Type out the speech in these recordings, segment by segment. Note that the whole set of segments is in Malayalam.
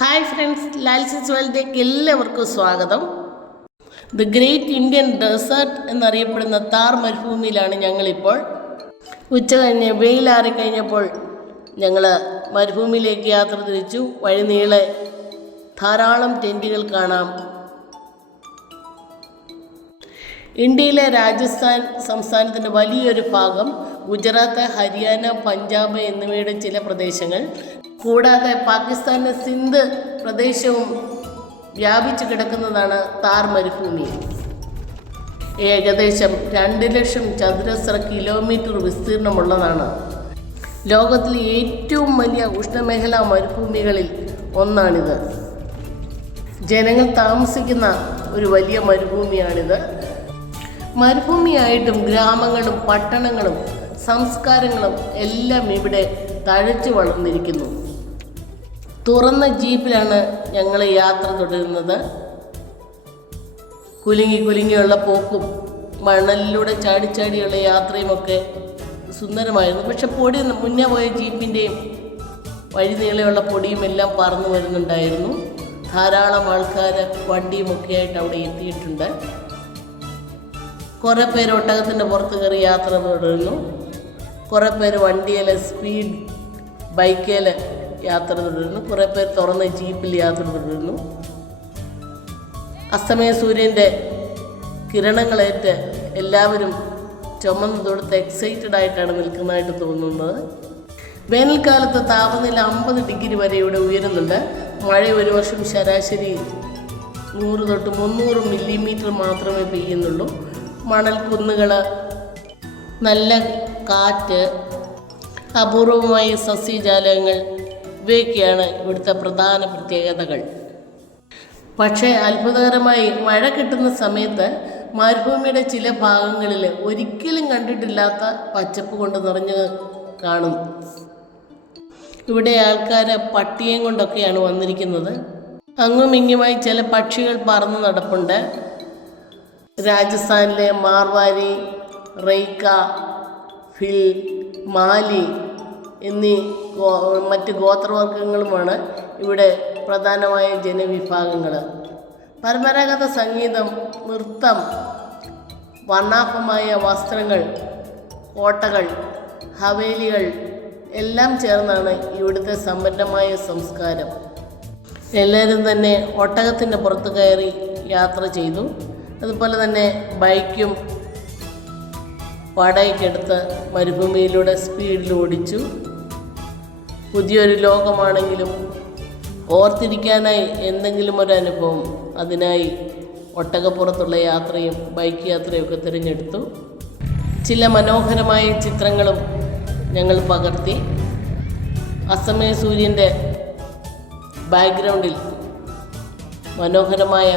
ഹായ് ഫ്രണ്ട്സ് ലാൽസിസ് വേൾഡിലേക്ക് എല്ലാവർക്കും സ്വാഗതം. ദ ഗ്രേറ്റ് ഇന്ത്യൻ ഡെസേർട്ട് എന്നറിയപ്പെടുന്ന താർ മരുഭൂമിയിലാണ് ഞങ്ങളിപ്പോൾ. ഉച്ച കഴിഞ്ഞ് വെയിലാറി കഴിഞ്ഞപ്പോൾ ഞങ്ങൾ മരുഭൂമിയിലേക്ക് യാത്ര തിരിച്ചു. വഴി നീളെ ധാരാളം ടെന്റുകൾ കാണാം. ഇന്ത്യയിലെ രാജസ്ഥാൻ സംസ്ഥാനത്തിന്റെ വലിയൊരു ഭാഗം ഗുജറാത്ത് ഹരിയാന പഞ്ചാബ് എന്നിവയുടെ ചില പ്രദേശങ്ങൾ. കൂടാതെ പാകിസ്ഥാനിലെ സിന്ധ് പ്രദേശവും വ്യാപിച്ചു കിടക്കുന്നതാണ് താർ മരുഭൂമി. ഏകദേശം രണ്ട് ലക്ഷം ചതുരശ്ര കിലോമീറ്റർ വിസ്തീർണമുള്ളതാണ്. ലോകത്തിലെ ഏറ്റവും വലിയ ഉഷ്ണമേഖലാ മരുഭൂമികളിൽ ഒന്നാണിത്. ജനങ്ങൾ താമസിക്കുന്ന ഒരു വലിയ മരുഭൂമിയാണിത്. മരുഭൂമിയായിട്ടും ഗ്രാമങ്ങളും പട്ടണങ്ങളും സംസ്കാരങ്ങളും എല്ലാം ഇവിടെ തഴച്ചു വളർന്നിരിക്കുന്നു. തുറന്ന ജീപ്പിലാണ് ഞങ്ങൾ യാത്ര തുടരുന്നത്. കുലുങ്ങി കുലുങ്ങിയുള്ള പോക്കും മണലിലൂടെ ചാടി ചാടിച്ചാടിയുള്ള യാത്രയുമൊക്കെ സുന്ദരമായിരുന്നു. പക്ഷെ പൊടി മുന്നേ പോയ ജീപ്പിന്റെയും വഴി നീളെയുള്ള പൊടിയും എല്ലാം പറന്നു വരുന്നുണ്ടായിരുന്നു. ധാരാളം ആൾക്കാർ വണ്ടിയുമൊക്കെ ആയിട്ട് അവിടെ എത്തിയിട്ടുണ്ട്. കുറേ പേര് ഒട്ടകത്തിന്റെ പുറത്ത് കയറി യാത്ര തുടരുന്നു. കുറേ പേര് വണ്ടിയിൽ സ്പീഡ് ബൈക്കേൽ യാത്ര തുടരുന്നു. കുറേ പേർ തുറന്ന ജീപ്പിൽ യാത്ര തുടരുന്നു. അസ്തമയ സൂര്യന്റെ കിരണങ്ങളേറ്റ് എല്ലാവരും ചുമന്ന് തൊടുത്ത് എക്സൈറ്റഡ് ആയിട്ടാണ് നിൽക്കുന്നതായിട്ട് തോന്നുന്നത്. വേനൽക്കാലത്ത് താപനില അമ്പത് ഡിഗ്രി വരെ ഇവിടെ ഉയരുന്നുണ്ട്. മഴ ഒരു വർഷം ശരാശരി നൂറ് തൊട്ട് മുന്നൂറ് മില്ലിമീറ്റർ മാത്രമേ പെയ്യുന്നുള്ളൂ. മണൽക്കുന്നുകൾ നല്ല കാറ്റ് അപൂർവമായ സസ്യജാലങ്ങൾ ഇവയൊക്കെയാണ് ഇവിടുത്തെ പ്രധാന പ്രത്യേകതകൾ. പക്ഷേ അത്ഭുതകരമായി മഴ കിട്ടുന്ന സമയത്ത് മരുഭൂമിയുടെ ചില ഭാഗങ്ങളിൽ ഒരിക്കലും കണ്ടിട്ടില്ലാത്ത പച്ചപ്പ് കൊണ്ട് നിറഞ്ഞ് കാണും. ഇവിടെ ആൾക്കാർ പട്ടിയും കൊണ്ടൊക്കെയാണ് വന്നിരിക്കുന്നത്. അങ്ങും ഇങ്ങുമായി ചില പക്ഷികൾ പറന്ന് നടപ്പുണ്ട്. രാജസ്ഥാനിലെ മാർവാരി റെയ്ക്ക ഫിൽ മാലി എന്നീ മറ്റ് ഗോത്രവർഗങ്ങളുമാണ് ഇവിടെ പ്രധാനമായ ജനവിഭാഗങ്ങൾ. പരമ്പരാഗത സംഗീതം നൃത്തം വർണാഭമായ വസ്ത്രങ്ങൾ കോട്ടകൾ ഹവേലികൾ എല്ലാം ചേർന്നാണ് ഇവിടുത്തെ സമ്പന്നമായ സംസ്കാരം. എല്ലാവരും തന്നെ ഒട്ടകത്തിന്റെ പുറത്ത് കയറി യാത്ര ചെയ്തു. അതുപോലെ തന്നെ ബൈക്കും വാടകയ്ക്കെടുത്ത് മരുഭൂമിയിലൂടെ സ്പീഡിൽ ഓടിച്ചു. പുതിയൊരു ലോകമാണെങ്കിലും ഓർത്തിരിക്കാനായി എന്തെങ്കിലും ഒരു അനുഭവം അതിനായി ഒട്ടകപ്പുറത്തുള്ള യാത്രയും ബൈക്ക് യാത്രയും ഒക്കെ തിരഞ്ഞെടുത്തു. ചില മനോഹരമായ ചിത്രങ്ങളും ഞങ്ങൾ പകർത്തി. അസമയ സൂര്യന്റെ ബാക്ക്ഗ്രൗണ്ടിൽ മനോഹരമായ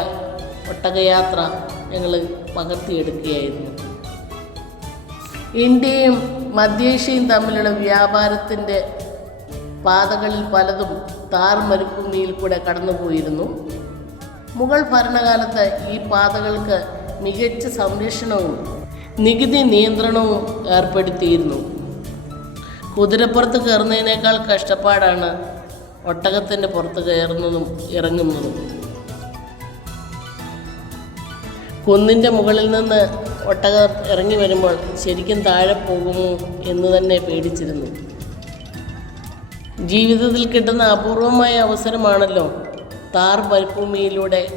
ഒട്ടകയാത്ര ഞങ്ങൾ പകർത്തിയെടുക്കുകയായിരുന്നു. ഇന്ത്യയും മധ്യേഷ്യയും തമ്മിലുള്ള വ്യാപാരത്തിന്റെ പാതകളിൽ പലതും താർ മരുഭൂമിയിൽ കൂടെ കടന്നുപോയിരുന്നു. മുഗൾ ഭരണകാലത്ത് ഈ പാതകൾക്ക് മികച്ച സംരക്ഷണവും നികുതി നിയന്ത്രണവും ഏർപ്പെടുത്തിയിരുന്നു. കുതിരപ്പുറത്ത് കയറുന്നതിനേക്കാൾ കഷ്ടപ്പാടാണ് ഒട്ടകത്തിന്റെ പുറത്ത് കയറുന്നതും ഇറങ്ങുന്നതും. കുന്നിന്റെ മുകളിൽ നിന്ന് ഒട്ടകം ഇറങ്ങി വരുമ്പോൾ ശരിക്കും താഴെ പോകുമോ എന്ന് തന്നെ പേടിച്ചിരുന്നു. ജീവിതത്തിൽ കിട്ടുന്ന അപൂർവമായ അവസരമാണല്ലോ താർ മരുഭൂമിയിലൂടെ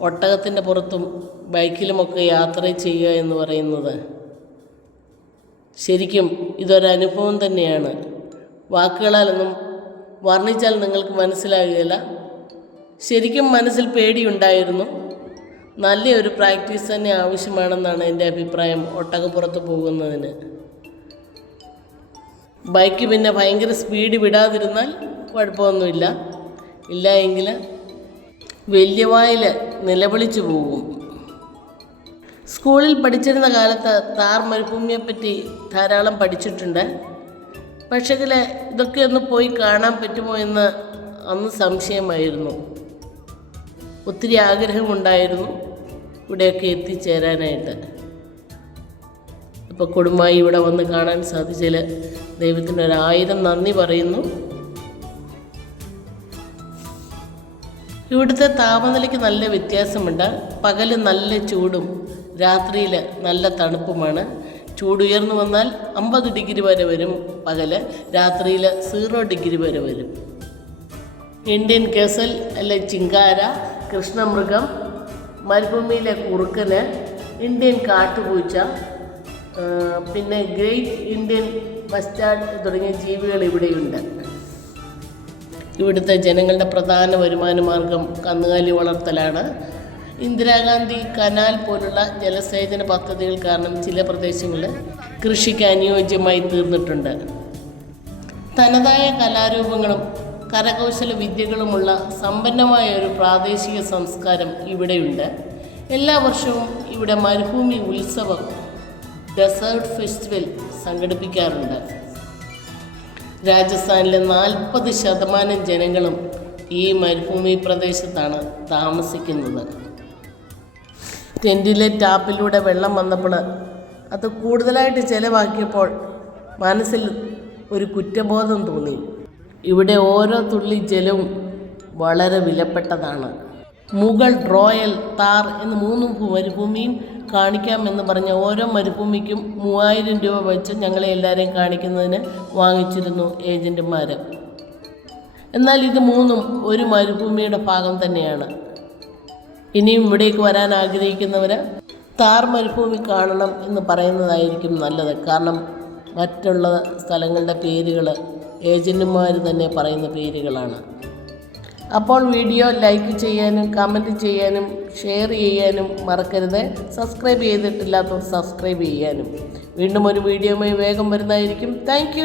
ഒട്ടകത്തിന്റെ പുറത്തും ബൈക്കിലുമൊക്കെ യാത്ര ചെയ്യുക എന്ന് പറയുന്നത്. ശരിക്കും ഇതൊരനുഭവം തന്നെയാണ്. വാക്കുകളാലൊന്നും വർണിച്ചാൽ നിങ്ങൾക്ക് മനസ്സിലാകുകയില്ല. ശരിക്കും മനസ്സിൽ പേടിയുണ്ടായിരുന്നു. നല്ലൊരു പ്രാക്ടീസ് തന്നെ ആവശ്യമാണെന്നാണ് എന്റെ അഭിപ്രായം ഒട്ടകപ്പുറത്ത് പോകുന്നതിന്. ബൈക്ക് പിന്നെ ഭയങ്കര സ്പീഡ് വിടാതിരുന്നാൽ കുഴപ്പമൊന്നുമില്ല. ഇല്ല എങ്കിൽ വലിയ വായിൽ നിലവിളിച്ചു പോകും. സ്കൂളിൽ പഠിച്ചിരുന്ന കാലത്ത് താർ മരുഭൂമിയെപ്പറ്റി ധാരാളം പഠിച്ചിട്ടുണ്ട്. പക്ഷേ ഇതൊക്കെ ഒന്ന് പോയി കാണാൻ പറ്റുമോ എന്ന് അന്ന് സംശയമായിരുന്നു. ഒത്തിരി ആഗ്രഹമുണ്ടായിരുന്നു ഇവിടെയൊക്കെ എത്തിച്ചേരാനായിട്ട്. ഇപ്പോൾ കുടുംബമായി ഇവിടെ വന്ന് കാണാൻ സാധിച്ചതിൽ ദൈവത്തിന് ഒരായിരം നന്ദി പറയുന്നു. ഇവിടുത്തെ താപനിലയ്ക്ക് നല്ല വ്യത്യാസമുണ്ട്. പകൽ നല്ല ചൂടും രാത്രിയിൽ നല്ല തണുപ്പുമാണ്. ചൂട് ഉയർന്നു വന്നാൽ അമ്പത് ഡിഗ്രി വരെ വരും പകൽ രാത്രിയിൽ സീറോ ഡിഗ്രി വരെ വരും. ഇന്ത്യൻ കേസൽ അല്ല ചിങ്കാര കൃഷ്ണമൃഗം മരുഭൂമിയിലെ കുറുക്കന് ഇന്ത്യൻ കാട്ടുപൂച്ച പിന്നെ ഗ്രേറ്റ് ഇന്ത്യൻ മസ്റ്റാർഡ് തുടങ്ങിയ ജീവികൾ ഇവിടെയുണ്ട്. ഇവിടുത്തെ ജനങ്ങളുടെ പ്രധാന വരുമാന മാർഗം കന്നുകാലി വളർത്തലാണ്. ഇന്ദിരാഗാന്ധി കനാൽ പോലുള്ള ജലസേചന പദ്ധതികൾ കാരണം ചില പ്രദേശങ്ങൾ കൃഷിക്ക് അനുയോജ്യമായി തീർന്നിട്ടുണ്ട്. തനതായ കലാരൂപങ്ങളും കരകൗശല വിദ്യകളുമുള്ള സമ്പന്നമായ ഒരു പ്രാദേശിക സംസ്കാരം ഇവിടെയുണ്ട്. എല്ലാ വർഷവും ഇവിടെ മരുഭൂമി ഉത്സവം ഡെസേർട്ട് ഫെസ്റ്റിവൽ സംഘടിപ്പിക്കാറുണ്ട്. രാജസ്ഥാനിലെ നാൽപ്പത് ശതമാനം ജനങ്ങളും ഈ മരുഭൂമി പ്രദേശത്താണ് താമസിക്കുന്നത്. ടെന്റിലെ ടാപ്പിലൂടെ വെള്ളം വന്നപ്പോൾ അത് കൂടുതലായിട്ട് ചിലവാക്കിയപ്പോൾ മനസ്സിൽ ഒരു കുറ്റബോധം തോന്നി. ഇവിടെ ഓരോ തുള്ളി ജലവും വളരെ വിലപ്പെട്ടതാണ്. മുഗൾ റോയൽ താർ എന്ന മൂന്ന് മരുഭൂമിയും കാണിക്കാമെന്ന് പറഞ്ഞ് ഓരോ മരുഭൂമിക്കും മൂവായിരം രൂപ വെച്ച് ഞങ്ങളെ എല്ലാവരെയും കാണിക്കുന്നതിന് വാങ്ങിച്ചിരുന്നു ഏജന്റുമാർ എന്നാൽ ഇത് മൂന്നും ഒരു മരുഭൂമിയുടെ ഭാഗം തന്നെയാണ്. ഇനിയും ഇവിടേക്ക് വരാൻ ആഗ്രഹിക്കുന്നവർ താർ മരുഭൂമി കാണണം എന്ന് പറയുന്നതായിരിക്കും നല്ലത്. കാരണം മറ്റുള്ള സ്ഥലങ്ങളുടെ പേരുകൾ ഏജന്റുമാർ തന്നെ പറയുന്ന പേരുകളാണ്. അപ്പോൾ വീഡിയോ ലൈക്ക് ചെയ്യാനും കമന്റ് ചെയ്യാനും ഷെയർ ചെയ്യാനും മറക്കരുത്. സബ്സ്ക്രൈബ് ചെയ്തിട്ടില്ലാത്തവർ സബ്സ്ക്രൈബ് ചെയ്യാനും. വീണ്ടും ഒരു വീഡിയോയുമായി വേഗം വരുന്നതായിരിക്കും. താങ്ക്